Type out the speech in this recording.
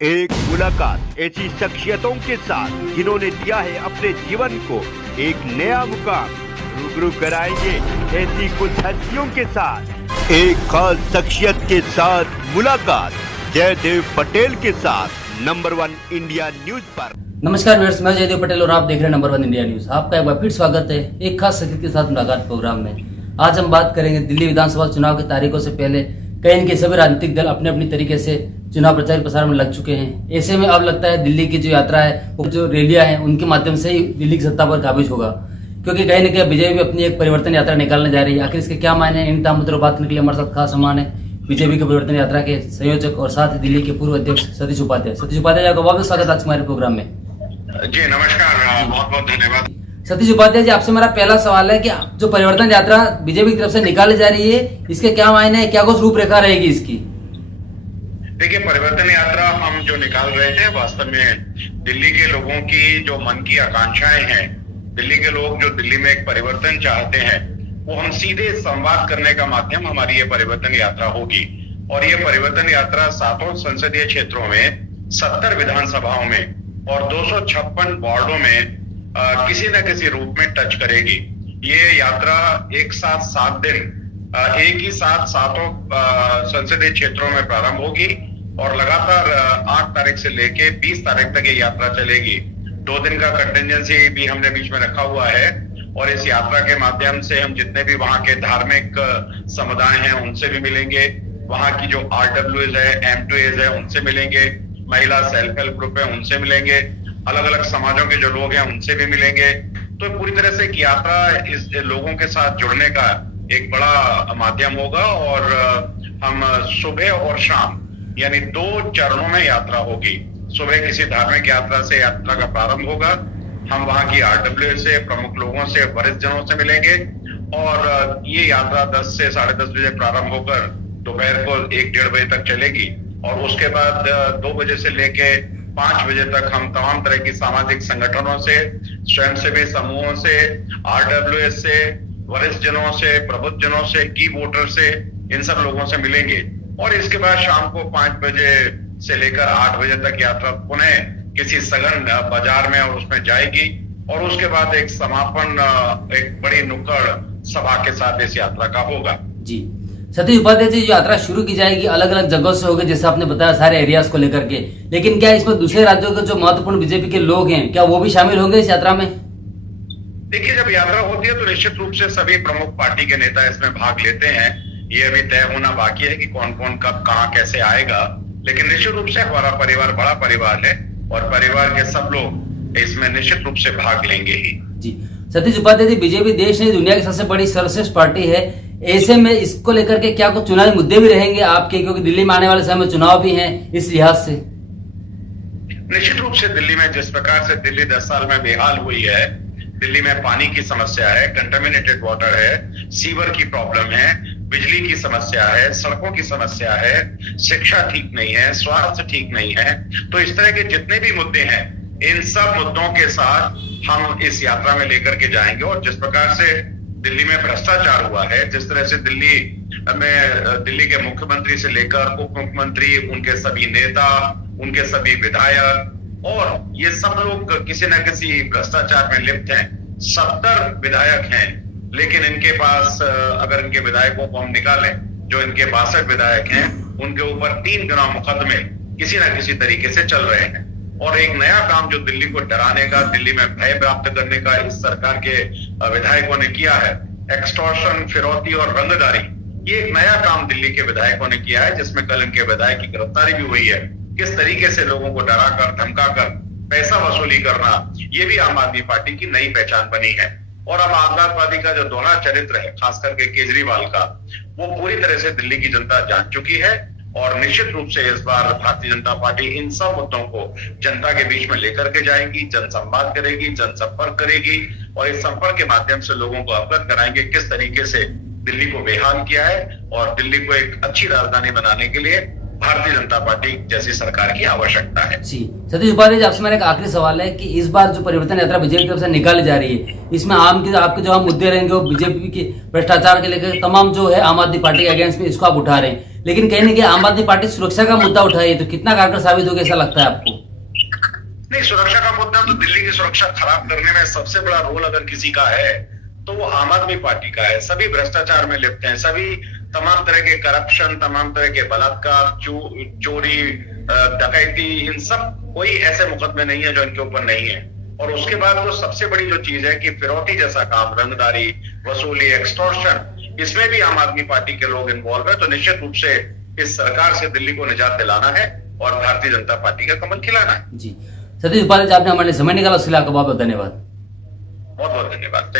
एक मुलाकात ऐसी शख्सियतों के साथ जिन्होंने दिया है अपने जीवन को एक नया मुकाम। रूबरू कराएंगे ऐसी कुछ हस्तियों के साथ एक खास शख्सियत के साथ मुलाकात जयदेव पटेल के साथ नंबर 1 इंडिया न्यूज पर। नमस्कार व्यूअर्स, मैं जयदेव पटेल और आप देख रहे हैं नंबर 1 इंडिया न्यूज। आपका एक बार फिर स्वागत है एक खास शख्सियत के साथ मुलाकात प्रोग्राम में। आज हम बात करेंगे दिल्ली विधानसभा चुनाव की तारीखों से पहले कई इनके सभी राजनीतिक दल अपने अपनी तरीके से चुनाव प्रचार प्रसार में लग चुके हैं। ऐसे में अब लगता है दिल्ली की जो यात्रा है, वो जो रैलियां हैं, उनके माध्यम से ही दिल्ली की सत्ता पर काबिज होगा, क्योंकि कहीं न कहीं बीजेपी अपनी एक परिवर्तन यात्रा निकालने जा रही है। आखिर इसके क्या मायने हैं, इन तमाम मुद्दों पर बात करने के लिए हमारे साथ खास मेहमान है बीजेपी की परिवर्तन यात्रा के संयोजक और साथ ही दिल्ली के पूर्व अध्यक्ष सतीश उपाध्याय। सतीश उपाध्याय आपका बहुत स्वागत आज हमारे प्रोग्राम में। जी नमस्कार, बहुत बहुत धन्यवाद। सतीश उपाध्याय जी, आपसे मेरा पहला सवाल है कि जो परिवर्तन यात्रा बीजेपी की तरफ से निकाली जा रही है, इसके क्या मायने है, क्या कुछ रूपरेखा रहेगी इसकी? देखिए, परिवर्तन यात्रा हम जो निकाल रहे हैं, वास्तव में दिल्ली के लोगों की जो मन की आकांक्षाएं हैं, दिल्ली के लोग जो दिल्ली में एक परिवर्तन चाहते हैं, वो हम सीधे संवाद करने का माध्यम हमारी ये परिवर्तन यात्रा होगी। और ये परिवर्तन यात्रा 7 संसदीय क्षेत्रों में, 70 विधानसभाओं में और 256 वार्डों में किसी न किसी रूप में टच करेगी। ये यात्रा एक साथ 7 दिन एक ही साथ 7 संसदीय क्षेत्रों में प्रारंभ होगी और लगातार 8 तारीख से लेके 20 तारीख तक ये यात्रा चलेगी। 2 दिन का कंटिजेंसी भी हमने बीच में रखा हुआ है और इस यात्रा के माध्यम से हम जितने भी वहां के धार्मिक समुदाय हैं उनसे भी मिलेंगे, वहां की जो RWAs है, M2As है, उनसे मिलेंगे, महिला सेल्फ हेल्प ग्रुप है उनसे मिलेंगे, अलग अलग समाजों के जो लोग हैं उनसे भी मिलेंगे। तो पूरी तरह से एक यात्रा इस लोगों के साथ जुड़ने का एक बड़ा माध्यम होगा और हम सुबह और शाम यानी 2 चरणों में यात्रा होगी। सुबह किसी धार्मिक यात्रा से यात्रा का प्रारंभ होगा, हम वहां की RWA से, प्रमुख लोगों से, वरिष्ठ जनों से मिलेंगे और ये यात्रा 10 से 10:30 बजे प्रारंभ होकर दोपहर को 1-1:30 बजे तक चलेगी और उसके बाद 2 बजे से लेके 5 बजे तक हम तमाम तरह की सामाजिक संगठनों से, स्वयंसेवी समूहों से, RWA से, वरिष्ठ जनों से, प्रबुद्ध जनों से, की वोटर से, इन सब लोगों से मिलेंगे। और इसके बाद शाम को 5 बजे से लेकर 8 बजे तक यात्रा पुनः किसी सघन बाजार में और उसमें जाएगी और उसके बाद एक समापन एक बड़ी नुक्कड़ सभा के साथ इस यात्रा का होगा। जी सतीश उपाध्याय जी, जो यात्रा शुरू की जाएगी अलग अलग जगहों से होगी, जैसे आपने बताया सारे एरियाज को लेकर के, लेकिन क्या इसमें दूसरे राज्यों के जो महत्वपूर्ण बीजेपी के लोग हैं, क्या वो भी शामिल होंगे इस यात्रा में? देखिए, जब यात्रा होती है तो निश्चित रूप से सभी प्रमुख पार्टी के नेता इसमें भाग लेते हैं। ये अभी तय होना बाकी है कि कौन कौन कब कहाँ कैसे आएगा, लेकिन निश्चित रूप से हमारा परिवार बड़ा परिवार है और परिवार के सब लोग इसमें निश्चित रूप से भाग लेंगे ही। जी सतीश उपाध्याय जी, बीजेपी देश में दुनिया की सबसे बड़ी सर्वश्रेष्ठ पार्टी है। ऐसे में इसको लेकर के क्या कुछ चुनावी मुद्दे भी रहेंगे आपके, क्योंकि दिल्ली में आने वाले समय में चुनाव भी हैं, इस लिहाज से? निश्चित रूप से दिल्ली में जिस प्रकार से दिल्ली 10 साल में बेहाल हुई है, दिल्ली में पानी की समस्या है, कंटामिनेटेड वाटर है, सीवर की प्रॉब्लम है, बिजली की समस्या है, सड़कों की समस्या है, शिक्षा ठीक नहीं है, स्वास्थ्य ठीक नहीं है, तो इस तरह के जितने भी मुद्दे हैं, इन सब मुद्दों के साथ हम इस यात्रा में लेकर के जाएंगे। और जिस प्रकार से दिल्ली में भ्रष्टाचार हुआ है, जिस तरह से दिल्ली के मुख्यमंत्री से लेकर उप मुख्यमंत्री, उनके सभी नेता, उनके सभी विधायक और ये सब लोग किसी न किसी भ्रष्टाचार में लिप्त हैं। 70 विधायक हैं, लेकिन इनके पास अगर इनके विधायकों को हम निकालें, जो इनके 62 विधायक हैं, उनके ऊपर 3 गुना मुकदमे किसी न किसी तरीके से चल रहे हैं। और एक नया काम जो दिल्ली को डराने का, दिल्ली में भय प्राप्त करने का इस सरकार के विधायकों ने किया है, एक्सटॉर्शन, फिरौती और रंगदारी, ये एक नया काम दिल्ली के विधायकों ने किया है, जिसमें कल इनके विधायक की गिरफ्तारी भी हुई है। किस तरीके से लोगों को डराकर, धमकाकर पैसा वसूली करना, ये भी आम आदमी पार्टी की नई पहचान बनी है। और अब आतंकवादी का जो दोहरा चरित्र है, खास करके केजरीवाल का, वो पूरी तरह से दिल्ली की जनता जान चुकी है और निश्चित रूप से इस बार भारतीय जनता पार्टी इन सब मुद्दों को जनता के बीच में लेकर के जाएगी, जनसंवाद करेगी, जनसंपर्क करेगी और इस संपर्क के माध्यम से लोगों को अवगत कराएंगे किस तरीके से दिल्ली को बेहाल किया है और दिल्ली को एक अच्छी राजधानी बनाने के लिए भारतीय जनता पार्टी जैसी सरकार की आवश्यकता है। जी सतीश उपाध्याय जी, आपसे मेरा एक आखिरी सवाल है कि इस बार जो परिवर्तन यात्रा बीजेपी की तरफ से निकाली जा रही है, इसमें आपके जो मुद्दे रहेंगे वो बीजेपी के भ्रष्टाचार के लेकर तमाम जो है आम आदमी पार्टी के अगेंस्ट में इसको आप उठा रहे हैं, लेकिन कहीं ना कहीं आम आदमी पार्टी सुरक्षा का मुद्दा उठाई, तो कितना कारगर साबित होगा ऐसा लगता है आपको? नहीं, सुरक्षा का मुद्दा तो दिल्ली की सुरक्षा खराब करने में सबसे बड़ा रोल अगर किसी का है तो वो आम आदमी पार्टी का है। सभी भ्रष्टाचार में लिप्त हैं, सभी तमाम तरह के करप्शन, तमाम तरह के बलात्कार, चोरी, डकैती, इन सब कोई ऐसे मुकदमे नहीं है जो इनके ऊपर नहीं है। और उसके बाद जो सबसे बड़ी जो चीज है कि फिरौती जैसा काम, रंगदारी, वसूली, एक्सटॉर्शन, इसमें भी आम आदमी पार्टी के लोग इन्वॉल्व है। तो निश्चित रूप से इस सरकार से दिल्ली को निजात दिलाना है और भारतीय जनता पार्टी का कमल खिलाना है। जी, सतीश उपाध्याय, आपने हमारे समय निकाला, उसके लिए आपका बहुत बहुत धन्यवाद। बहुत बहुत धन्यवाद।